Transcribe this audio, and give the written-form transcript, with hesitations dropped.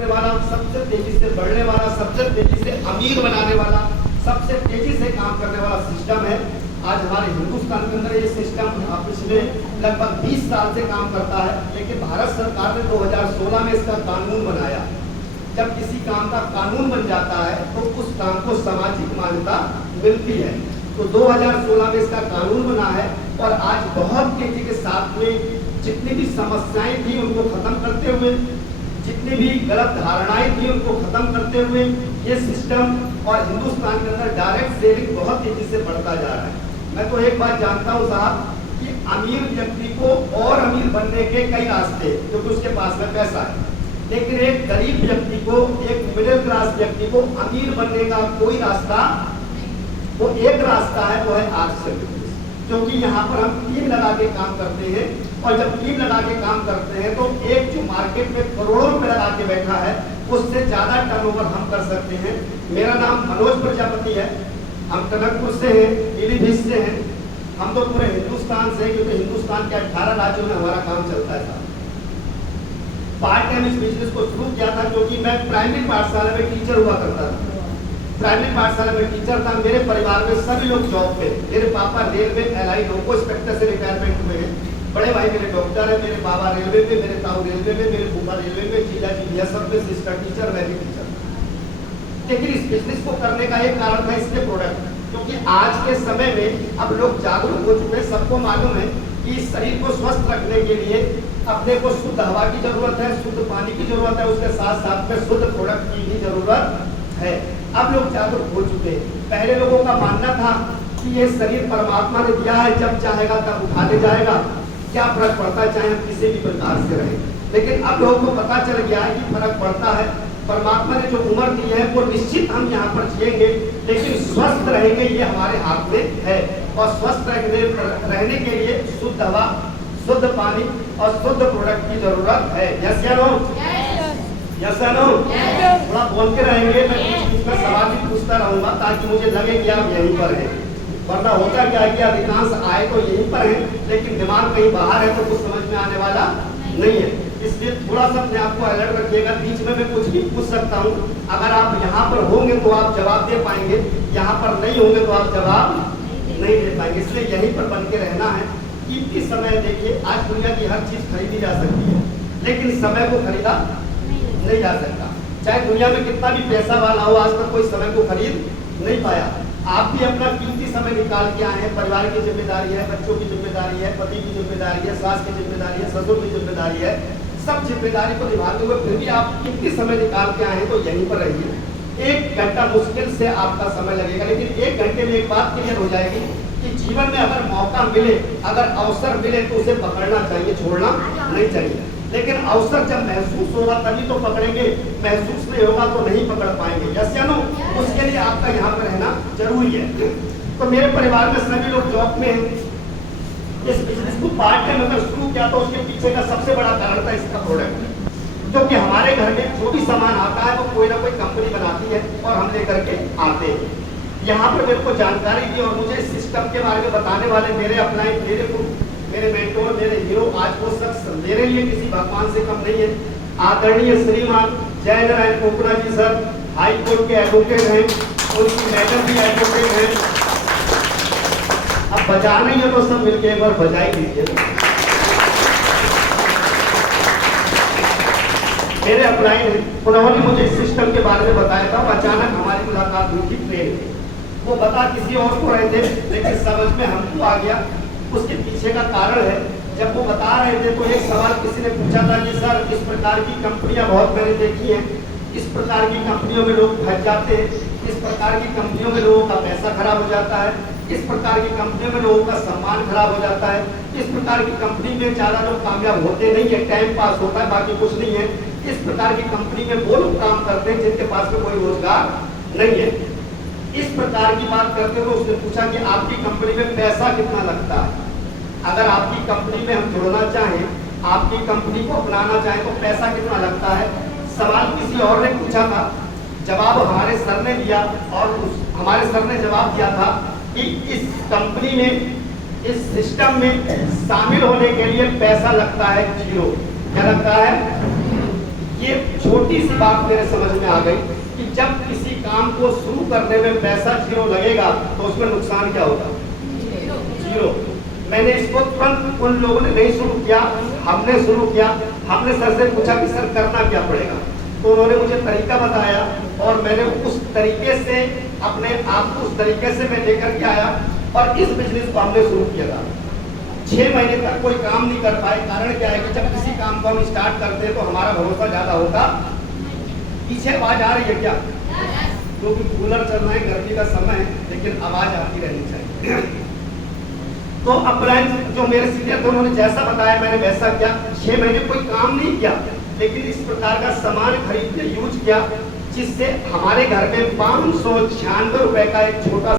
करने वाला, सबसे तेजी से बढ़ने वाला, सबसे तेजी से अमीर बनाने वाला, सबसे तेजी से काम करने वाला सिस्टम है। आज हमारे हिंदुस्तान के अंदर ये सिस्टम पिछले लगभग 20 साल से काम करता है, लेकिन भारत सरकार ने 2016 में इसका कानून बनाया। जब किसी काम का कानून बन जाता है तो उस काम को सामाजिक मान्यता मिलती है। तो 2016 में इसका कानून बना है और आज बहुत तेजी के साथ में जितनी भी समस्याएं थी उनको खत्म करते हुए, जितनी भी गलत धारणाएं थी उनको खत्म करते हुए ये सिस्टम और हिंदुस्तान के अंदर डायरेक्ट सेविंग बहुत तेजी से बढ़ता जा रहा है। मैं तो एक बात जानता हूँ साहब कि अमीर व्यक्ति को और अमीर बनने के कई रास्ते, क्योंकि उसके पास में पैसा है, लेकिन एक गरीब व्यक्ति को, एक मिडिल क्लास व्यक्ति को अमीर बनने का कोई रास्ता, वो एक रास्ता है, वो है आर्ट्स सर्विस। क्योंकि यहाँ पर हम टीम लगा के काम करते हैं और जब टीम लगा के काम करते हैं तो एक जो मार्केट में करोड़ों रुपए लगा के बैठा है उससे ज्यादा टर्नओवर हम कर सकते हैं। मेरा नाम मनोज प्रजापति है, हम टनकपुर से हैं, पीलीभीत से हैं। हम तो पूरे हिंदुस्तान से, क्योंकि हिंदुस्तान के 18 राज्यों में हमारा काम चलता है साहब। पार्ट टाइम इस बिजनेस को शुरू किया था क्योंकि मैं प्राइमरी पाठशाला में टीचर हुआ करता था। प्राइमरी पाठशाला में टीचर था। मेरे परिवार में सभी लोग जॉब पे, मेरे पापा रेलवे एलआई लोको इंस्पेक्टर से रिटायरमेंट हुए हैं, बड़े भाई मेरे डॉक्टर है, मेरे बाबा रेलवे में, मेरे ताऊ रेलवे में, मेरे फूफा रेलवे में, जीजा जी बीएसएफ में, सिस्टर टीचर, मैं भी टीचर। लेकिन इस बिजनेस को करने का एक कारण था इसके प्रोडक्ट, क्योंकि आज के समय में अब लोग जागरूक हो चुके हैं। सबको मालूम है कि शरीर को स्वस्थ रखने के लिए अपने को शुद्ध हवा की जरूरत है, शुद्ध पानी की जरूरत है, उसके साथ साथ में शुद्ध प्रोडक्ट की भी जरूरत है। अब लोग जागरूक हो चुके हैं। पहले लोगों का मानना था कि ये शरीर परमात्मा ने दिया है, जब चाहेगा तब उठा ले जाएगा, क्या फर्क पड़ता है चाहे हम किसी भी प्रकार से रहे। लेकिन अब लोगों को पता चल गया है कि फर्क पड़ता है। परमात्मा ने जो उम्र दी है वो निश्चित हम यहाँ पर जिएंगे, लेकिन स्वस्थ रहेंगे ये हमारे हाथ में है। और स्वस्थ रहने के लिए शुद्ध हवा, शुद्ध पानी और शुद्ध प्रोडक्ट की जरूरत है। यस या नो? यस या नो? थोड़ा बोलते रहेंगे, मैं कुछ सवाल भी पूछता रहूंगा ताकि मुझे लगे कि आप यहीं पर हैं। वरना होता क्या है कि अधिकांश आए तो यहीं पर हैं, लेकिन दिमाग कहीं बाहर है तो कुछ समझ में आने वाला नहीं है। इसलिए थोड़ा सा अपने आप को अलर्ट रखिएगा। बीच में मैं कुछ भी पूछ सकता हूँ। अगर आप यहाँ पर होंगे तो आप जवाब दे पाएंगे, यहाँ पर नहीं होंगे तो आप जवाब नहीं दे पाएंगे। इसलिए यहीं पर बन के रहना है। कीमती समय, देखिए आज दुनिया की हर चीज खरीदी जा सकती है, लेकिन समय को खरीदा नहीं जा सकता। चाहे दुनिया में कितना भी पैसा वाला हो, आज तक कोई समय को खरीद नहीं पाया। आप भी अपना कीमती समय निकाल के आए हैं। परिवार की जिम्मेदारी है, बच्चों की जिम्मेदारी है, पति की जिम्मेदारी है, सास की जिम्मेदारी है, ससुर की जिम्मेदारी है। सब जिम्मेदारी को निभाते हुए फिर भी आप कीमती समय निकाल के आए हैं, तो यहीं पर रहिए। 1 घंटा मुश्किल से आपका समय लगेगा, लेकिन 1 घंटे में एक बात क्लियर हो जाएगी कि जीवन में अगर मौका मिले, अगर अवसर मिले तो उसे पकड़ना चाहिए, छोड़ना नहीं चाहिए। लेकिन अवसर जब महसूस होगा तभी तो पकड़ेंगे, महसूस नहीं होगा तो नहीं पकड़ पाएंगे। यस या नो? उसके लिए आपका यहाँ पर रहना जरूरी है। तो मेरे परिवार में सभी लोग जॉब में हैं। इस बिजनेस को पार्ट टाइम अगर शुरू किया तो उसके पीछे का सबसे बड़ा कारण था इसका प्रोडक्ट, क्योंकि हमारे घर में जो भी सामान आता है वो कोई ना कोई कंपनी बनाती है और हम लेकर के आते हैं। यहाँ पर मेरे को जानकारी दी और मुझे इस सिस्टम के बारे में बताने वाले मेरे अपलाइन, मेरे मेंटोर, मेरे हीरो, आज वो शख्स मेरे लिए किसी भगवान से कम नहीं है। आदरणीय श्रीमान जय नारायण कोकरा जी सर, हाई कोर्ट के एडवोकेट हैं, उनकी मैडम भी एडवोकेट हैं। अब बजाना ही है तो सब मिलके एक बार बजाई दीजिए। मेरे अपलाइन हैं, उन्होंने मुझे इस सिस्टम के बारे में बताया था। अचानक हमारी मुलाकात हुई थी ट्रेन में। वो बता किसी और को रहे थे, लेकिन समझ में हमको आ गया। उसके पीछे का कारण है, जब वो बता रहे थे तो एक सवाल किसी ने पूछा था कि सर इस प्रकार की कंपनियां बहुत मैंने देखी हैं, इस प्रकार की कंपनियों में लोग फंस जाते हैं, इस प्रकार की कंपनियों में लोगों का पैसा खराब हो जाता है, इस प्रकार की कंपनियों में लोगों का सम्मान खराब हो जाता है, इस प्रकार की कंपनी में ज्यादा लोग कामयाब होते नहीं है, टाइम पास होता है, बाकी कुछ नहीं है। इस प्रकार की कंपनी में वो लोग काम करते हैं जिनके पास में कोई रोजगार नहीं है। इस प्रकार की बात करते हुए उसने पूछा कि आपकी कंपनी में पैसा कितना लगता है, अगर आपकी कंपनी में हम जुड़ना चाहें, आपकी कंपनी को अपनाना चाहें तो पैसा कितना लगता है। सवाल किसी और ने पूछा था, जवाब हमारे सर ने दिया और हमारे सर ने जवाब दिया था कि इस कंपनी में, इस सिस्टम में शामिल होने के लिए पैसा लगता है 0। क्या लगता है? ये छोटी सी बात मेरे समझ में आ गई कि जब किसी काम को शुरू करने में पैसा जीरो लगेगा तो उसमें नुकसान क्या होगा? जीरो। मैंने इसको तुरंत उन लोगों ने नहीं शुरू किया, हमने शुरू किया। हमने सर से पूछा कि सर करना क्या पड़ेगा, तो उन्होंने मुझे तरीका बताया और मैंने उस तरीके से अपने आप को उस तरीके से मैं लेकर के आया और इस बिजनेस को हमने शुरू किया था। 6 महीने तक कोई काम नहीं कर पाए। कारण क्या है कि जब किसी काम को हम स्टार्ट करते हैं तो हमारा भरोसा ज्यादा होता। पीछे आवाज आ रही है क्या? क्योंकि कूलर चल रहा है, गर्मी का समय है, लेकिन आवाज आती रहनी चाहिए। तो अप्लायंस जो मेरे सीनियर थे उन्होंने जैसा बताया मैंने वैसा किया। 6 महीने कोई काम नहीं किया, लेकिन इस प्रकार का सामान खरीद के यूज किया, जिससे हमारे घर में 596 रुपए का एक छोटा